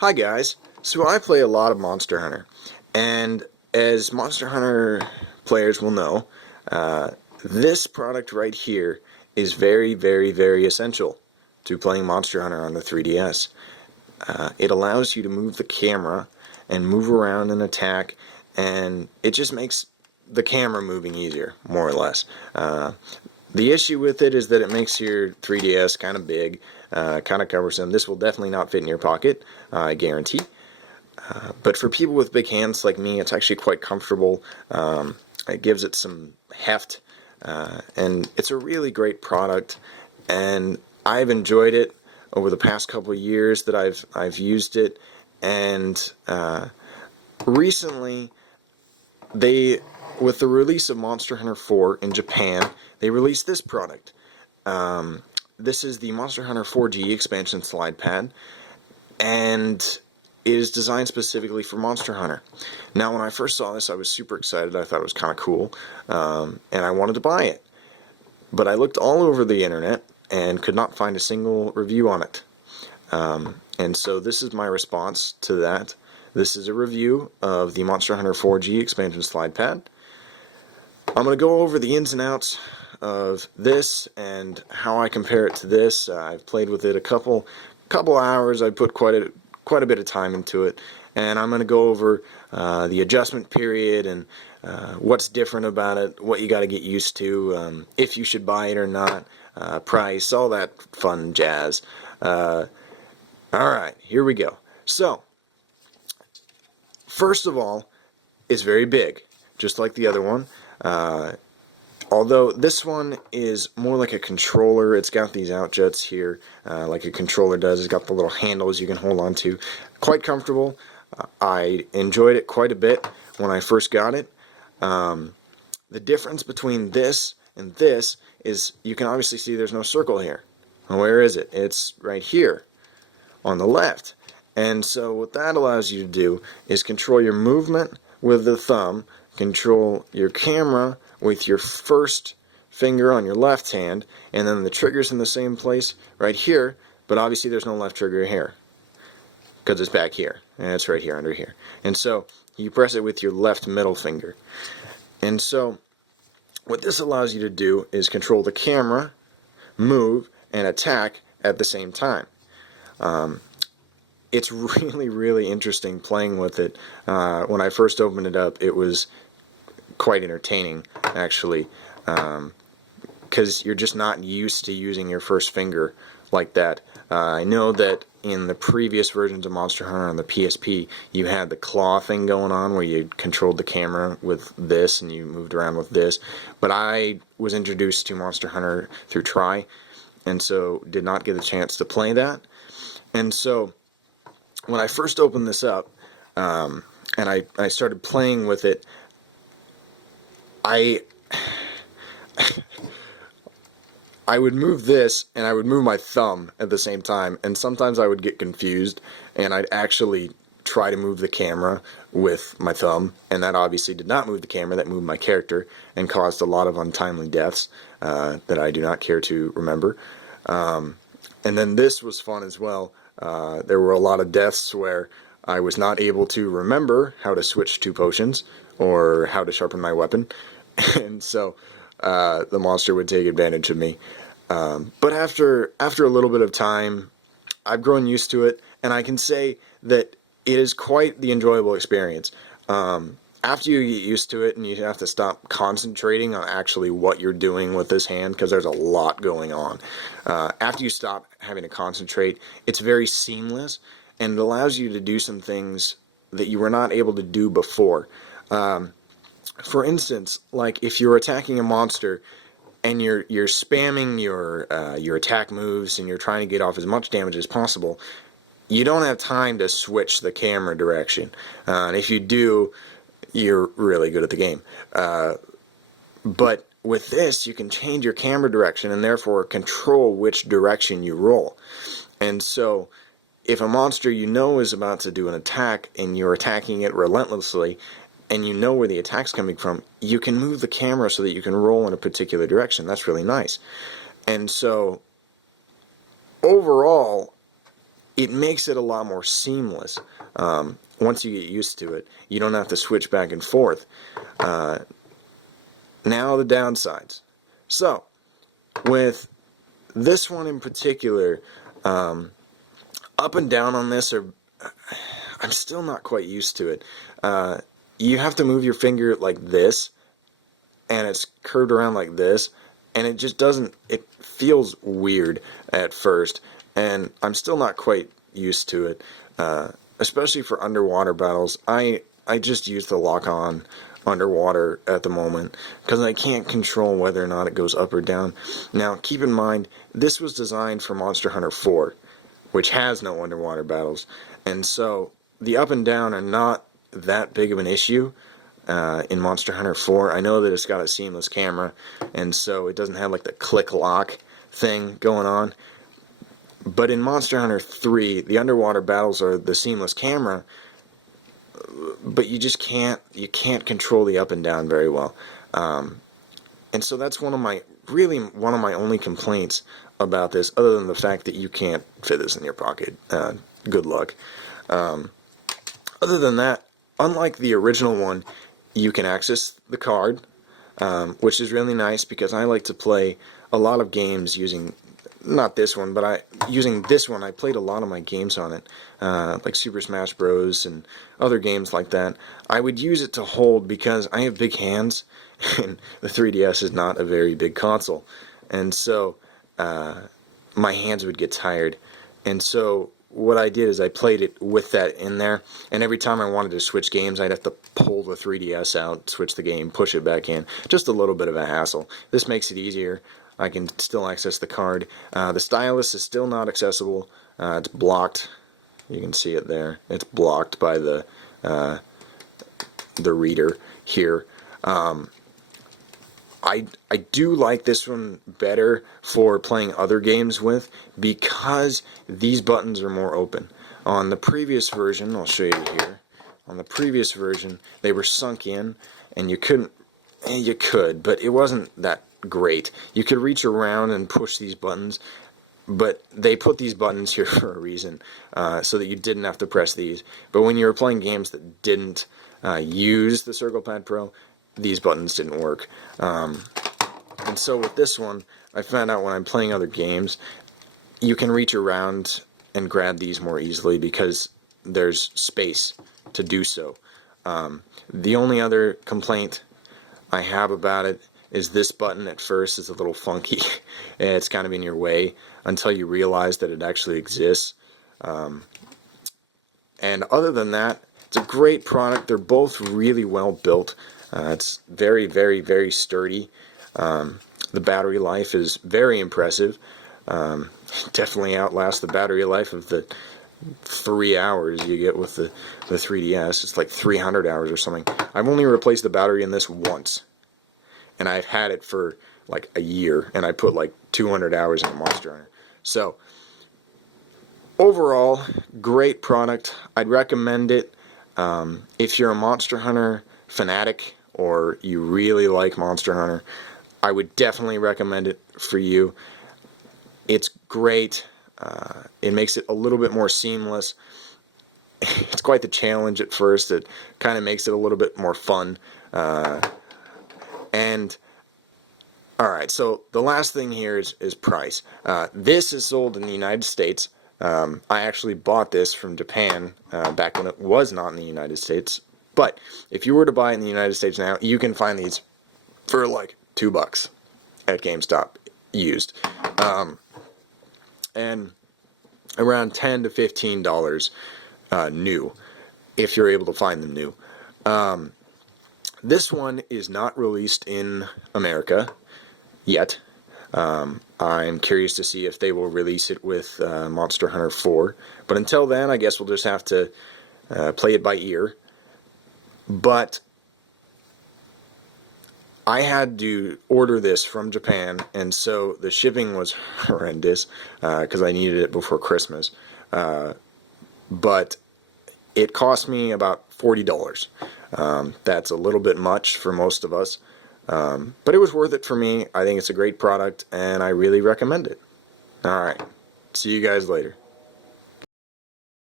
Hi guys, so I play a lot of Monster Hunter, and as Monster Hunter players will know, this product right here is very, very, very essential to playing Monster Hunter on the 3DS. It allows you to move the camera and move around and attack, and it just makes the camera moving easier, more or less. The issue with it is that it makes your 3DS kind of big, kind of cumbersome. This will definitely not fit in your pocket, I guarantee. But for people with big hands like me, it's actually quite comfortable. It gives it some heft, and it's a really great product. And I've enjoyed it over the past couple of years that I've used it. And recently, with the release of Monster Hunter 4 in Japan, they released this product. This is the Monster Hunter 4G expansion slide pad, and it is designed specifically for Monster Hunter. Now, when I first saw this, I was super excited. I thought it was kind of cool, and I wanted to buy it. But I looked all over the internet and could not find a single review on it. And so this is my response to that. This is a review of the Monster Hunter 4G expansion slide pad. I'm going to go over the ins and outs of this and how I compare it to this. I've played with it a couple hours. I put quite a bit of time into it, and I'm going to go over the adjustment period and what's different about it, what you got to get used to, if you should buy it or not, price, all that fun jazz. Alright, here we go. So, first of all, it's very big, just like the other one. Although this one is more like a controller. It's got these outjuts here, like a controller does. It's got the little handles you can hold on to. Quite comfortable. I enjoyed it quite a bit when I first got it. The difference between this and this is you can obviously see there's no circle here. Where is it? It's right here on the left. And so what that allows you to do is control your movement with the thumb, control your camera with your first finger on your left hand, and then the trigger's in the same place right here, but obviously there's no left trigger here because it's back here, and it's right here under here. And so you press it with your left middle finger. And so what this allows you to do is control the camera, move, and attack at the same time. It's really, really interesting playing with it. When I first opened it up, it was quite entertaining, actually, because you're just not used to using your first finger like that. I know that in the previous versions of Monster Hunter on the PSP, you had the claw thing going on where you controlled the camera with this and you moved around with this, but I was introduced to Monster Hunter through Tri, and so did not get a chance to play that. And so when I first opened this up, and I started playing with it, I would move this and I would move my thumb at the same time, and sometimes I would get confused and I'd actually try to move the camera with my thumb, and that obviously did not move the camera, that moved my character and caused a lot of untimely deaths that I do not care to remember. And then this was fun as well. There were a lot of deaths where I was not able to remember how to switch to potions or how to sharpen my weapon, and so the monster would take advantage of me. But after a little bit of time, I've grown used to it, and I can say that it is quite the enjoyable experience. After you get used to it and you have to stop concentrating on actually what you're doing with this hand, because there's a lot going on. After you stop having to concentrate, it's very seamless, and it allows you to do some things that you were not able to do before. For instance, like if you're attacking a monster and you're spamming your attack moves and you're trying to get off as much damage as possible, you don't have time to switch the camera direction. And if you do, you're really good at the game. But with this, you can change your camera direction and therefore control which direction you roll. And so if a monster you know is about to do an attack and you're attacking it relentlessly, and you know where the attack's coming from, you can move the camera so that you can roll in a particular direction. That's really nice. And so overall, it makes it a lot more seamless. Once you get used to it, you don't have to switch back and forth. Now the downsides. So, with this one in particular, up and down on this I'm still not quite used to it. You have to move your finger like this, and it's curved around like this, and it just doesn't, it feels weird at first, and I'm still not quite used to it, especially for underwater battles. I just use the lock-on underwater at the moment because I can't control whether or not it goes up or down. Now, keep in mind, this was designed for Monster Hunter 4, which has no underwater battles, and so the up and down are not that big of an issue in Monster Hunter 4. I know that it's got a seamless camera, and so it doesn't have like the click lock thing going on. But in Monster Hunter 3, the underwater battles are the seamless camera, but you can't control the up and down very well. And so that's one of my only complaints about this, other than the fact that you can't fit this in your pocket. Good luck. Other than that, unlike the original one, you can access the card, which is really nice because I like to play a lot of games using, not this one, but using this one. I played a lot of my games on it, like Super Smash Bros. And other games like that. I would use it to hold because I have big hands, and the 3DS is not a very big console, and so my hands would get tired, and so what I did is I played it with that in there, and every time I wanted to switch games, I'd have to pull the 3DS out, switch the game, push it back in. Just a little bit of a hassle. This makes it easier. I can still access the card. The stylus is still not accessible. It's blocked. You can see it there. It's blocked by the reader here. I do like this one better for playing other games with because these buttons are more open. On the previous version, I'll show you here, on the previous version, they were sunk in, and you could, but it wasn't that great. You could reach around and push these buttons, but they put these buttons here for a reason, so that you didn't have to press these. But when you were playing games that didn't use the CirclePad Pro, these buttons didn't work. And so with this one, I found out when I'm playing other games, you can reach around and grab these more easily because there's space to do so. The only other complaint I have about it is this button at first is a little funky. It's kind of in your way until you realize that it actually exists. And other than that, it's a great product. They're both really well built. It's very, very, very sturdy. The battery life is very impressive. Definitely outlasts the battery life of the 3 hours you get with the 3DS. It's like 300 hours or something. I've only replaced the battery in this once, and I've had it for like a year, and I put like 200 hours in Monster Hunter. So overall, great product. I'd recommend it if you're a Monster Hunter fanatic or you really like Monster Hunter. I would definitely recommend it for you. It's great. It makes it a little bit more seamless. It's quite the challenge at first. It kind of makes it a little bit more fun. And alright, so the last thing here is price. This is sold in the United States. I actually bought this from Japan back when it was not in the United States. But if you were to buy it in the United States now, you can find these for like $2 at GameStop used. And around $10 to $15 new, if you're able to find them new. This one is not released in America yet. I'm curious to see if they will release it with Monster Hunter 4. But until then, I guess we'll just have to play it by ear. But I had to order this from Japan, and so the shipping was horrendous because I needed it before Christmas. But it cost me about $40. That's a little bit much for most of us, but it was worth it for me. I think it's a great product, and I really recommend it. Alright, see you guys later.